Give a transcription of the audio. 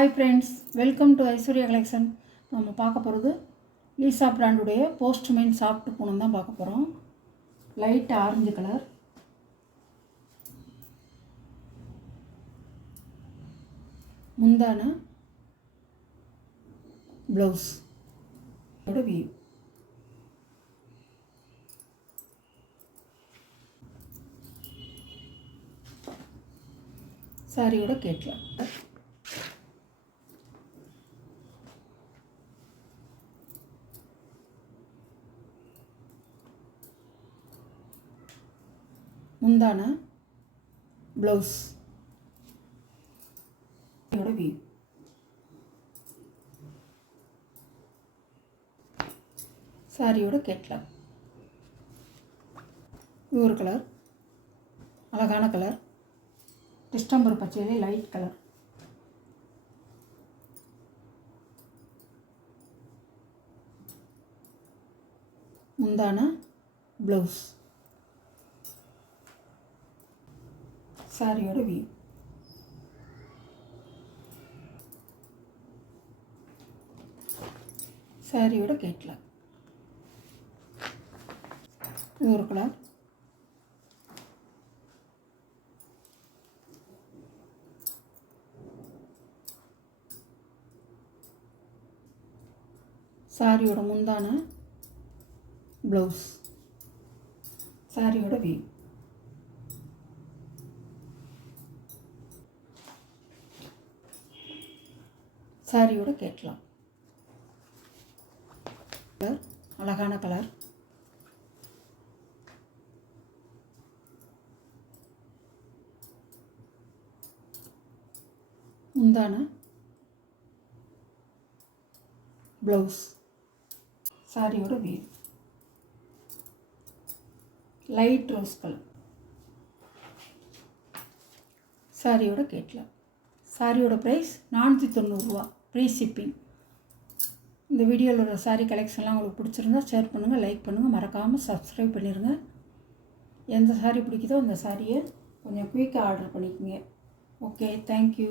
Hi friends, welcome to Aishwarya collection. நம்ம பார்க்க போகிறது லீசா பிராண்டுடைய போஸ்ட்மேன் சாஃப்ட் பூனம் தான் பார்க்க போகிறோம். லைட் ஆரஞ்சு கலர், முந்தான ப்ளவுஸ் வியூ. சாரியோட கேட்கலாம். முந்தான ப்ளவுஸ் வியூ. சாரியோட கேட்கலாம். இது ஒரு கலர், அழகான கலர், டிஸ்டம்பர் பச்சையிலே லைட் கலர். முந்தான ப்ளவுஸ், சாரியோட வியூ. சாரியோட கேட்கலாம். இது ஒரு கலர், சாரியோட முந்தான ப்ளவுஸ், சாரியோட வியூ. சாரியோட கேட்கலாம். கலர், அழகான கலர், முந்தான ப்ளவுஸ், சாரியோட வியூ. Light rose colour. சாரியோட கேட்கலாம். சாரியோட ப்ரைஸ் 490 ரூபா, ஃப்ரீ ஷிப்பிங். இந்த வீடியோவில் உள்ள சாரீ கலெக்ஷன்லாம் உங்களுக்கு பிடிச்சிருந்தா ஷேர் பண்ணுங்கள், லைக் பண்ணுங்கள், மறக்காமல் சப்ஸ்கிரைப் பண்ணிடுங்க. எந்த சாரீ பிடிக்குதோ அந்த சாரியை கொஞ்சம் குயிக்காக ஆர்டர் பண்ணிக்கோங்க. Okay, thank you.